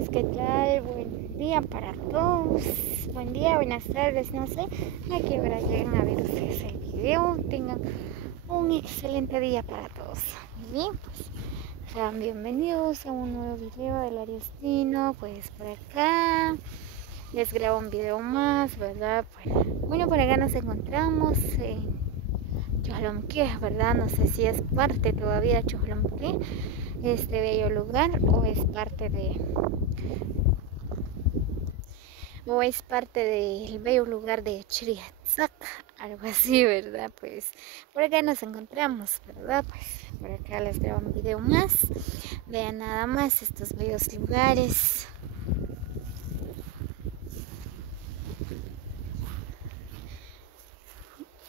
amigos, ¿qué tal? Buen día para todos. Buen día, buenas tardes, no sé a qué hora llegan a ver ustedes el video. Tengan un excelente día para todos. Muy bien, pues sean bienvenidos a un nuevo video del Ariostino. Pues por acá les grabo un video más, ¿verdad? Bueno, por acá nos encontramos en Chojolomqué, ¿verdad? No sé si es parte todavía de Chojolomqué, este bello lugar, o es parte del bello lugar de Chiriazac, algo así, ¿verdad? Pues por acá nos encontramos, ¿verdad? Pues por acá les grabo un video más. Vean nada más estos bellos lugares.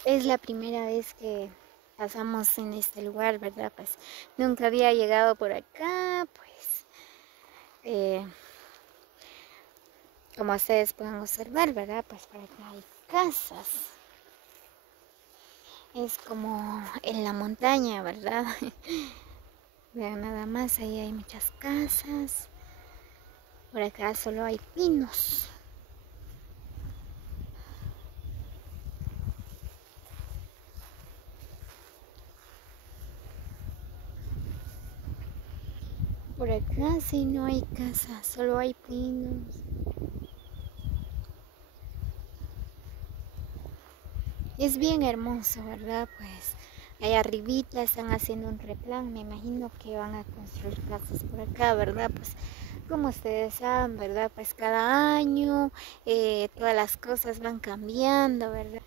Es la primera vez que pasamos en este lugar, ¿verdad? Pues nunca había llegado por acá, pues como ustedes pueden observar, ¿verdad? Pues por acá hay casas. Es como en la montaña, ¿verdad? Vean nada más, ahí hay muchas casas. Por acá solo hay pinos. Por acá sí no hay casas, solo hay pinos. Es bien hermoso, ¿verdad? Pues allá arribita están haciendo un replan. Me imagino que van a construir casas por acá, ¿verdad? Pues como ustedes saben, ¿verdad? Pues cada año todas las cosas van cambiando, ¿verdad?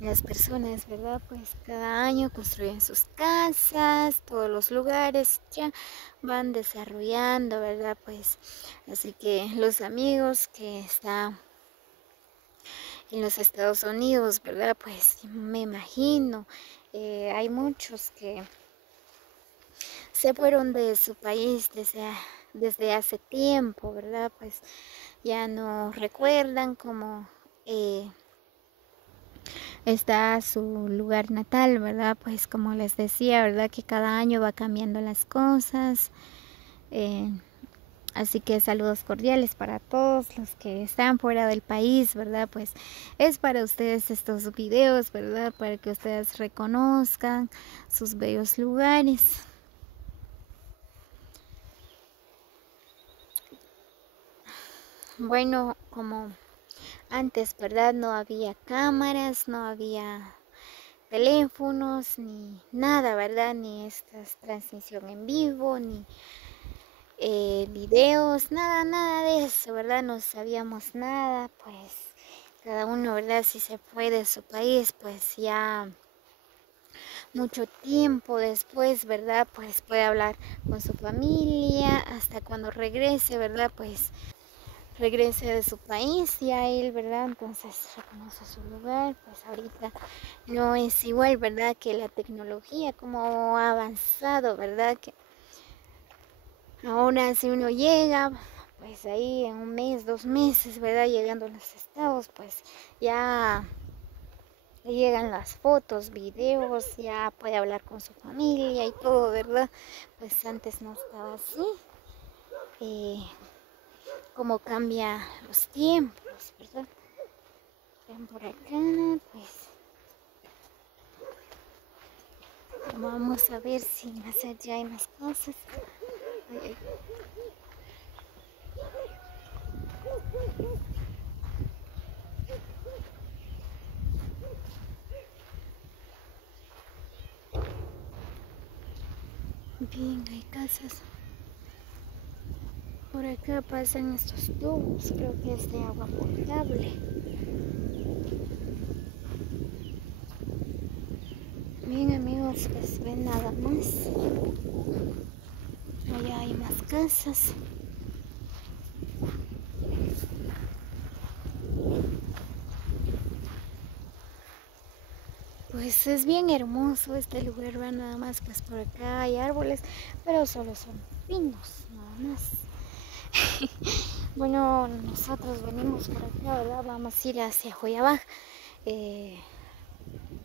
Las personas, ¿verdad? Pues cada año construyen sus casas, todos los lugares ya van desarrollando, ¿verdad? Pues así que los amigos que están en los Estados Unidos, ¿verdad? Pues me imagino, hay muchos que se fueron de su país desde hace tiempo, ¿verdad? Pues ya no recuerdan cómo está su lugar natal, ¿verdad? Pues como les decía, ¿verdad? Que cada año va cambiando las cosas. Eh, Así que saludos cordiales para todos los que están fuera del país, ¿verdad? Pues es para ustedes estos videos, ¿verdad? Para que ustedes reconozcan sus bellos lugares. Bueno, como antes, ¿verdad? No había cámaras, no había teléfonos, ni nada, ¿verdad? Ni esta transmisión en vivo, ni videos, nada de eso, ¿verdad? No sabíamos nada, pues cada uno, ¿verdad? Si se fue de su país, pues ya mucho tiempo después, ¿verdad? Pues puede hablar con su familia hasta cuando regrese, ¿verdad? Pues regrese de su país ya él, ¿verdad? Entonces reconoce su lugar. Pues ahorita no es igual, ¿verdad? Que la tecnología, como ha avanzado, ¿verdad? Que ahora si uno llega, pues ahí en un mes, 2 meses, ¿verdad? Llegando a los estados, pues ya llegan las fotos, videos, ya puede hablar con su familia y todo, ¿verdad? Pues antes no estaba así. Cómo cambia los tiempos, ¿verdad? Ven por acá, pues vamos a ver si más allá hay más cosas. Ay, ay. Bien, hay casas. Por acá pasan estos tubos, creo que es de agua potable. Bien amigos, pues ven nada más. Allá hay más casas. Pues es bien hermoso este lugar, vean nada más, pues por acá hay árboles, pero solo son pinos, nada más. Bueno, nosotros venimos por acá, ¿verdad? Vamos a ir hacia Joyabaj.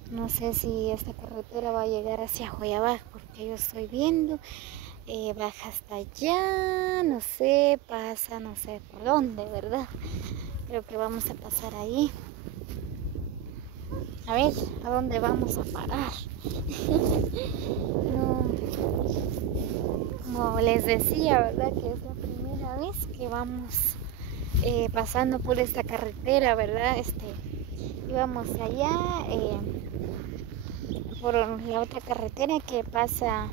No sé si esta carretera va a llegar hacia Joyabaj, porque yo estoy viendo baja hasta allá, no sé, pasa no sé por dónde, ¿verdad? Creo que vamos a pasar ahí. A ver, ¿a dónde vamos a parar? No, como les decía, ¿verdad? Que es la primera vez que vamos pasando por esta carretera, ¿verdad? Íbamos allá por la otra carretera que pasa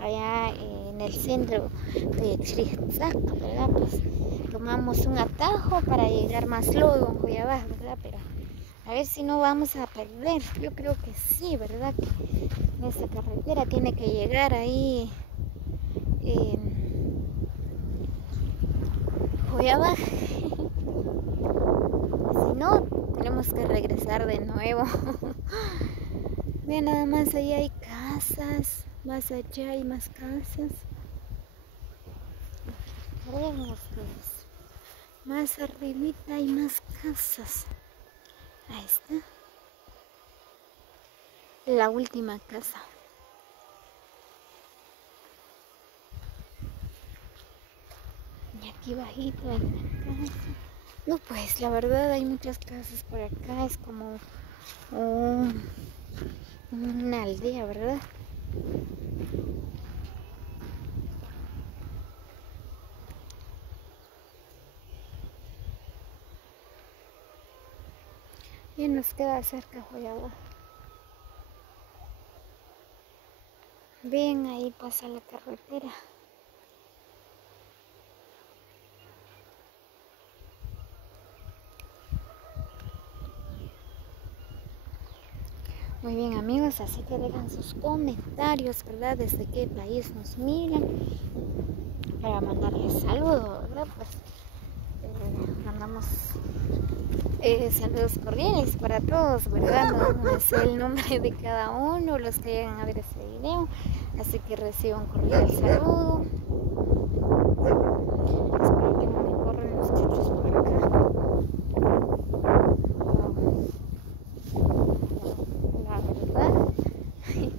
allá en el centro de Chirizac, ¿verdad? Pues tomamos un atajo para llegar más luego en Joyabá, ¿verdad? Pero a ver si no vamos a perder. Yo creo que sí, ¿verdad? Que en esa carretera tiene que llegar ahí en Joyabá. Si no, tenemos que regresar de nuevo. Vean, nada más ahí hay casas. Más allá hay más casas. Creen ustedes. Más arribita hay más casas. Ahí está. La última casa. Y aquí bajito hay una casa. No, pues la verdad hay muchas casas por acá. Es como una aldea, ¿verdad? Y nos queda cerca Joyagua. Ven, ahí pasa la carretera. Muy bien, amigos, así que dejan sus comentarios, ¿verdad? Desde qué país nos miran, para mandarles saludos, ¿verdad? Pues mandamos saludos cordiales para todos, ¿verdad? No sé el nombre de cada uno, los que llegan a ver este video, así que reciban un cordial saludo. Espero que no me corren los chuchos por acá. La verdad, no sé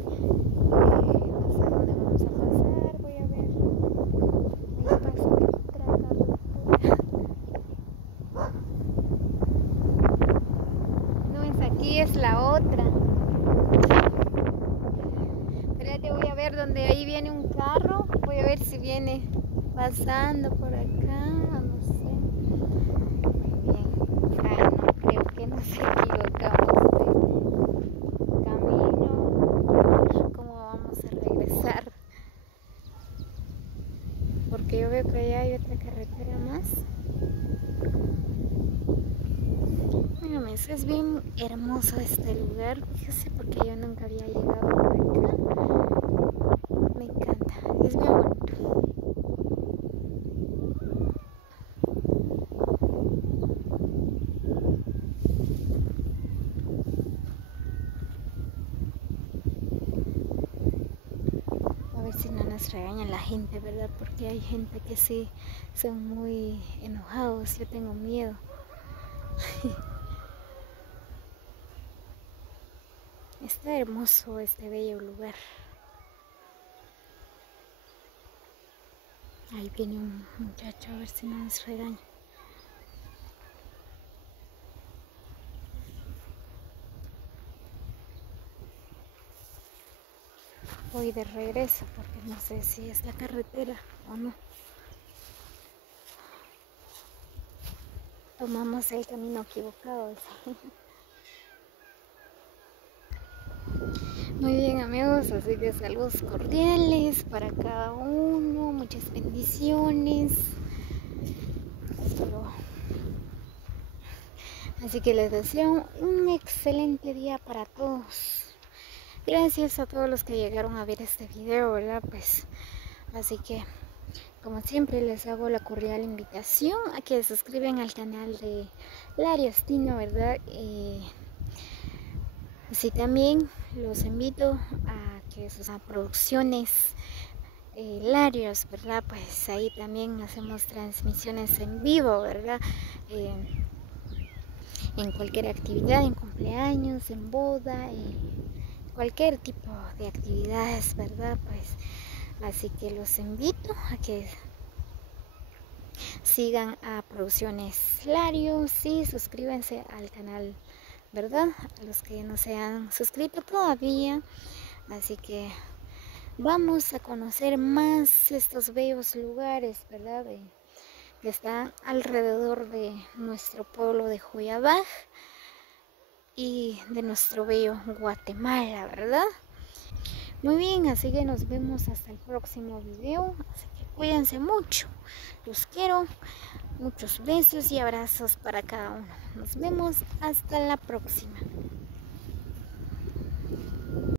dónde vamos a pasar, voy a ver. Voy a pasar otra carretera. No es aquí, es la otra. Espérate, voy a ver donde ahí viene un carro. Voy a ver si viene pasando por acá, no sé. Muy bien. Ah, no, creo que nos equivocamos de camino. ¿Cómo vamos a regresar? Porque yo veo que allá hay otra carretera más. Bueno, es bien hermoso este lugar. Fíjese, porque yo nunca había llegado por acá. Me encanta, es bien bonito. A ver si no nos regaña la gente, ¿verdad? Porque hay gente que sí son muy enojados. Yo tengo miedo. Está hermoso este bello lugar. Ahí viene un muchacho, a ver si no nos regaña. Voy de regreso porque no sé si es la carretera o no. Tomamos el camino equivocado. Muy bien, amigos, así que saludos cordiales para cada uno, muchas bendiciones. Así que les deseo un excelente día para todos. Gracias a todos los que llegaron a ver este video, ¿verdad? Pues así que, como siempre, les hago la cordial invitación a que se suscriban al canal de Lariostino, ¿verdad? Así también los invito a que sus producciones Larios, ¿verdad? Pues ahí también hacemos transmisiones en vivo, ¿verdad? En cualquier actividad, en cumpleaños, en boda, cualquier tipo de actividades, ¿verdad? Pues Así que los invito a que sigan a Producciones Larios y suscríbanse al canal, ¿verdad? A los que no se han suscrito todavía. Así que vamos a conocer más estos bellos lugares, ¿verdad? Que están alrededor de nuestro pueblo de Juyabaj y de nuestro bello Guatemala, ¿verdad? Muy bien, así que nos vemos hasta el próximo video. Así que cuídense mucho. Los quiero. Muchos besos y abrazos para cada uno. Nos vemos hasta la próxima.